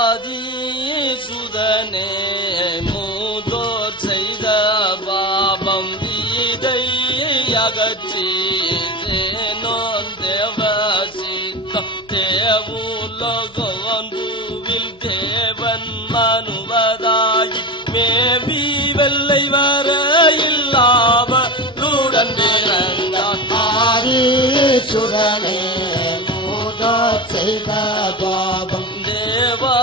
ஆதிசுதனே மூதோர் செய்த பாபம் இதை அகற்றி சேனோன் தேவசித்தம் தேவுலகோன்றுவில் தேவன் மனுவதாகி மேவி வெள்ளை வர இல்லாவலுடன் பிறந்தான். ஆதிசுதனே மூதோர் செய்த பாபம் தேவா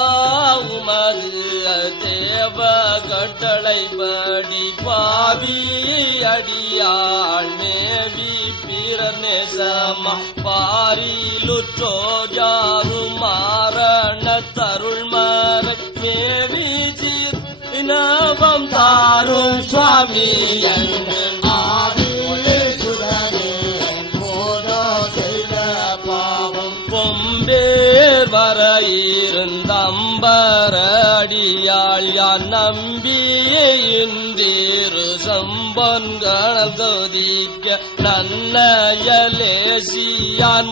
உமது தேவ கட்டளைப்படி பாவி அடியாள் மேவி பிறர் நேசமா பாரிலுற்றோர் யாரும் மாரண தருள் மறை மேவி சீர் இனவம் தாரும் சுவாமி என்று ஆதிசுதனே மூதோர் செய்த பாபம் பொம்பேர் வர இருந்தம்பரடியாள் யான் நம்பியே இன்றீரு சம்பன்கள் தொதிக்க நன்னயலேசியான்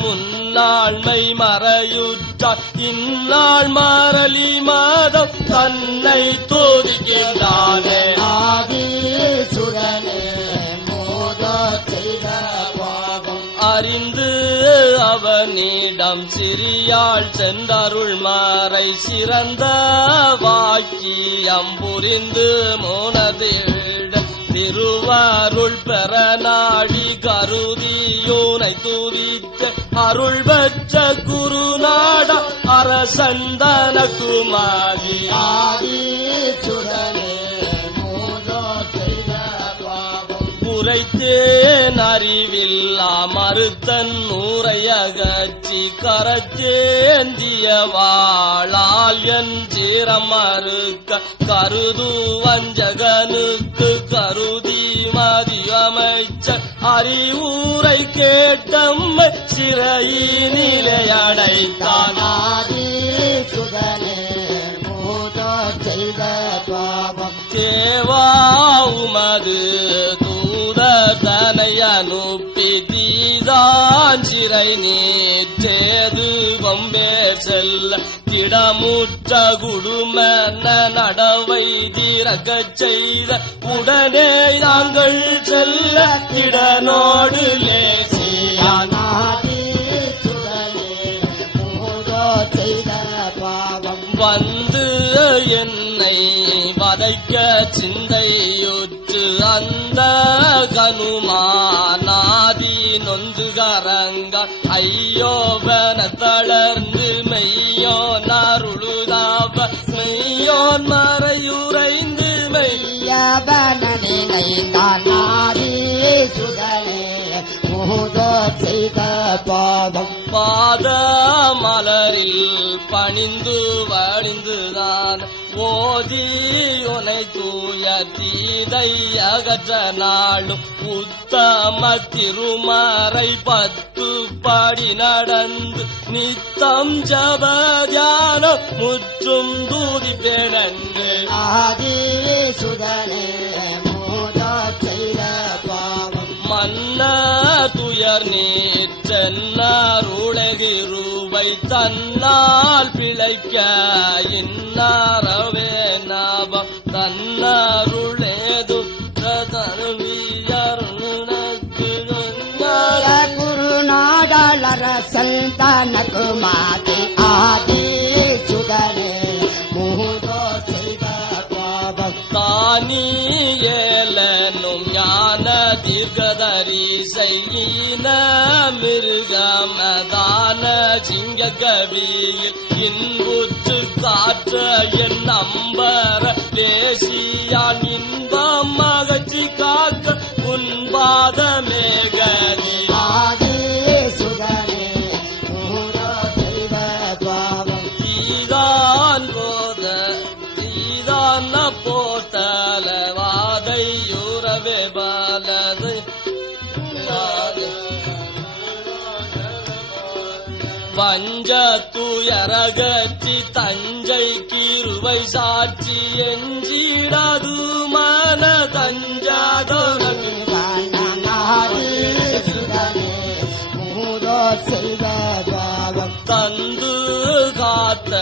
முன்னாள்மை மறையுற்றார் இந்நாள் மரளி மாதம் தன்னை தோதிக்கின்றானே. ஆதிசுதனே மூதோர் செய்த பாபம் அறிந்து அவனிடம் சிறியாள் சென்றருள் மாறை சிறந்த வாக்கியம் புரிந்து மோனதிட திருவாருள் பெற நாடி கருதியோனை துதித்த அருள் பெற்ற குருநாட அரசந்தன குமாரி. ஆதிசுதனே மூதோர் செய்த பாபம் உரைத்தேன் அறிவில்லா மறுத்தன் ஊரையகற்றி கரத்தேந்திய வாளால் என் சீரம் மறுக்க கருது வஞ்சகனுக்கு கருதி மதியமைச்ச அறிவுரை கேட்டம்மை சிறையினிலே அடைத்தான். ஆதிசுதனே மூதோர் செய்த பாபம் தேவா உமது தூதனை அனுப்பி தீதான் சிறை நீற்றேது கொம்பே செல்ல திடமுற்ற குடுமன நடவை திறக்கச் செய்த உடனே நாங்கள் செல்ல திடனோடு லேசியான். ஆதிசுதனே மூதோர் செய்த பாவம் வந்து என்னை வதைக்க சிந்தையுற்று அந்த கனுமானாதி நொந்து கரங்க ஐயோவன தளர்ந்து மெய்யோன் அருளுதாவ மெய்யோன் மறையுரைந்து மெய்யவனனை நைந்தான். ஆதிசுதனே மூதோர் செய்த பாவம் பாத மலரில் பணிந்து வழிந்துதான் ஓதி உனை தூய தீதை அகற்ற நாளும் உத்தம திருமறை 10 படி நடந்து நித்தம் ஜபத்யானம் முற்றும் தூதிப்பேனன்று. ஆதிசுதனே மூதோர் செய்த பாவம் மன்ன துயர் நீற்றன்னார் உலகிருவை தன்னால் பிழைக்க இன்னாரவே நாபம் தன்னருளேது தனுவியருணக்கு குருநாடலரசல் தனக்கு மாதி. ஆதிசுதனே மூதோர் செய்த பாவம் தானியேலனும் ஞான தீர்க்கதரி செய்யின மிருகமதான சிங்க கவியில் இன்புற்று காற்ற என் நம்பர லேசியான் இன்பம் மகச்சி காக்க உன்பாதமே கதி. ஆதிசுதனே மூதோர் செய்த பாவம் தீதான் போத்தல வாதையுறவே பாலது வஞ்ச துயரகற்றி தஞ்சை கிருவை சாட்சி எஞ்சிடாது மன தஞ்சாதோனது. ஆதிசுதனே மூதோர் செய்த பாவம் தந்து கா காத்த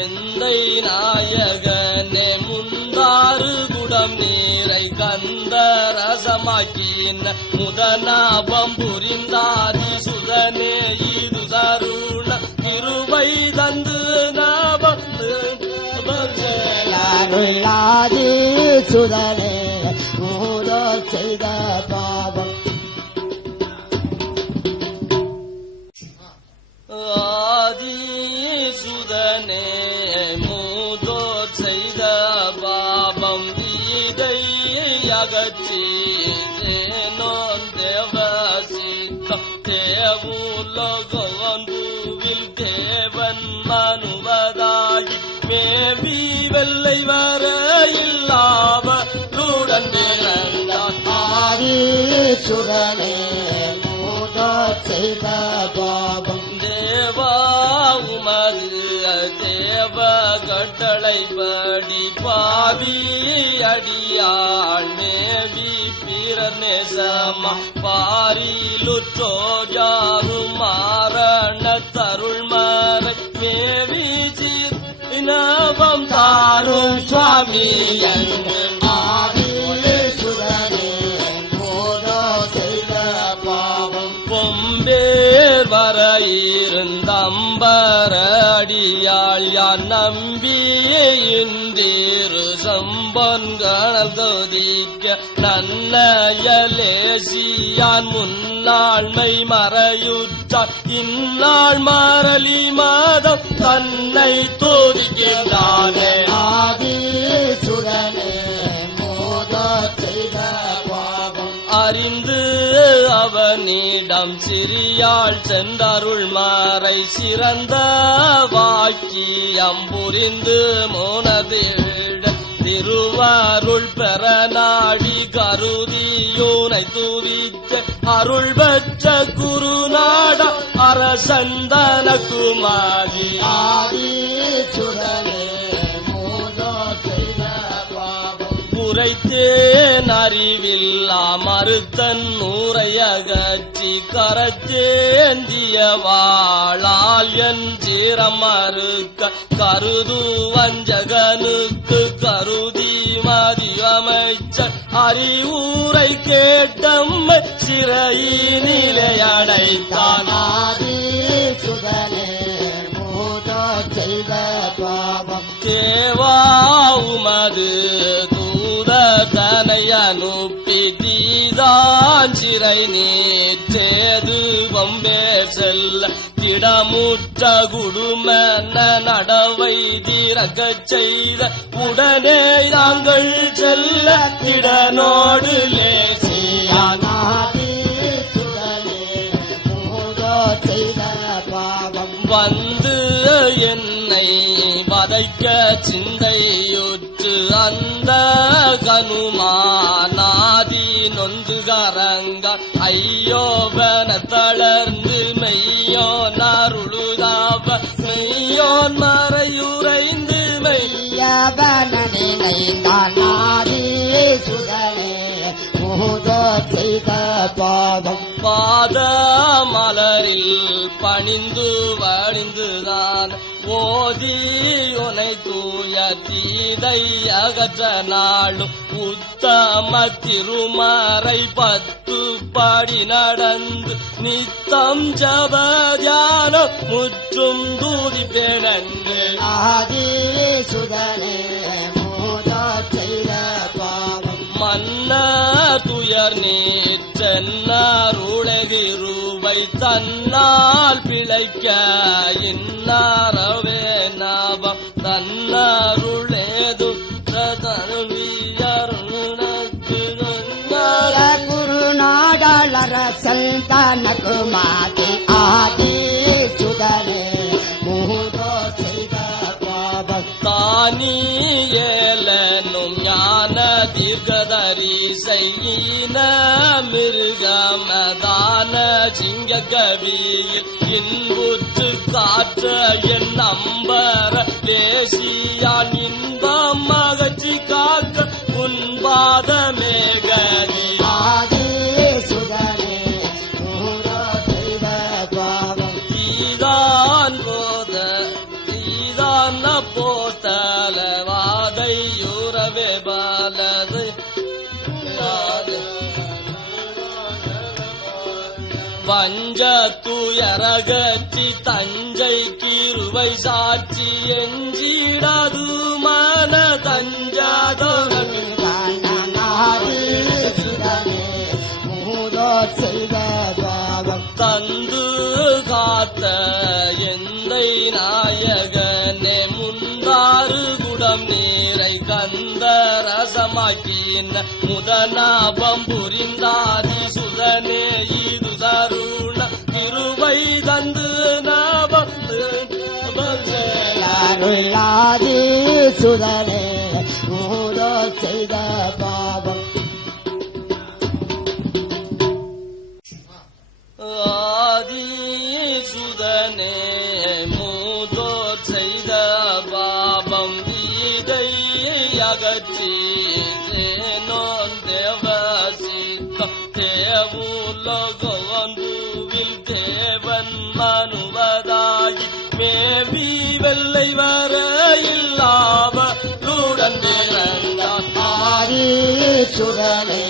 எந்தை நாயகனே முந்தாறு குடம் நீரை கந்த ரசமாக்கின முதனாபம் புரிந்தாதி சுதனே இது தருண கிருபை தந்து அருளாதி சுதனே மூதோ செய்த பாவம் ஆதி சுதனே மூதோ செய்த பாபம் இதை அகற்றி சேனோன் தேவசிக்கம் தேவுலகோன் பூவில் தேவன் மனுவதாகி மேபி வெள்ளை வர இல்லாவலுடன் பிறந்தான் ஆதி சுதனே மூதோ செய்த பாவம் தேவா உமது தேவ கட்டளைப்படி பாவி அடியாள் மேவி பிறர் நேசமா பாரிலுற்றோஜாரும் மாரண தருள் மறை மேவி சீர்நவம் தாரும் சுவாமி என்று ஆதி சுதனே மூதோ செய்த பாவம் பொம்பேர் வர இருந்தம்பர அடியாள் யான் நம்பியே இன்றீரு சம்பன்கள் தொதிக்க நன்னயலேசியான் முன்னாள்மை மறையுற்றார் இந்நாள் மரளி மாதம் தன்னை தோதிக்கின்றானே ஆதி சுதனே மூதோ செய்த பாவம் அறிந்து அவனிடம் சிறியாள் சென்றருள் மாறை சிறந்த வாக்கியம் புரிந்து மோனதிட திருவாருள் பெற நாடி கருதியோனை துதித்த அருள் பெற்ற குருநாட அரசந்தன குமாரி ஆதி சுதனே மூதோ செய்த பாவம் உரைத்தேன் அறிவில்லா மறுத்தன் நூறையகற்றி கரத்தேந்திய வாழால் என் சீரம் மறுக்க கருது வஞ்சகனுக்கு கருதி மதியமைச்சர் அறிவுரை கேட்டம்மை சிறையினிலே அடைத்தான் ஆதி சுதனே மூதோ செய்த பாவம் தேவா உமது தூதனை அனுப்பி தீதான் சிறை நேற்றேது வம்பே செல்ல திடமுற்ற குடுமன நடவை திறக்கச் செய்த உடனே தாங்கள் செல்ல திடனோடு லேசியான் ஆதி சுதனே மூதோ செய்த பாவம் வந்து என்னை வதைக்க சிந்தையுற்று அந்த கனுமானாதி நொந்து கரங்க ஐயோவன தளர்ந்து மெய்யோன் அருளுதாவ மெய்யோன் மறையுரைந்து மெய்யவனே நைந்தான் ஆதி சுதனே மூதோ செய்த பாவம் பாத மலரில் பணிந்து வழிந்துதான் ஓதி உனை தூய தீதை அகற்ற நாளும் உத்தம திருமறை 10 படி நடந்து நித்தம் ஜப தியானம் முற்றும் தூதிப்பேனன்று ஆதி சுதனே மூதோ செய்த பாவம் மன்ன துயர் நேற்றென்னாருலகிருவை தன்னால் பிழைக்க இன்னாரவே நாபம் தன்னாருளேது தனுவியருணக்கு குருநாடலரசல் தனக்கு மாதி ஆதி சுதனே மூதோ செய்த பாவம் தானியேலனும் ஞான தீர்க்கதரி செய்யின மிருகமதான சிங்க கவியில் இன்புற்று காற்ற என் நம்பர லேசியான் இன்பம் மகச்சி காக்க உன்பாத மேகதி ஆதி சுதனே மூதோ செய்த பாவம் தீதான் போத போத்தலவாதையுறவே பாலது வஞ்ச துயரகற்றி தஞ்சை கிருவை சாட்சி எஞ்சிடாது மன தஞ்சாதோரன் செய்த பாவம் தந்து காத்த எந்தை நாயகனே முந்தாறு குடம் நீரை கந்த ரசமாக்கின முதனாபம் புரிந்தாதி சுதனே இது சருண கிருபை தந்து அருளாதி சுதனே மூதோ செய்த பாவம் ஆதி சுதனே மூதோர் செய்த பாபம் இதை அகற்றி சேனோன் தேவசித்தம் தேவுலகோந்துவில் தேவன் மனுவதாகி மேவி வெள்ளை வர இல்லாமலுடன் பிறந்தான் ஆதி சுதனே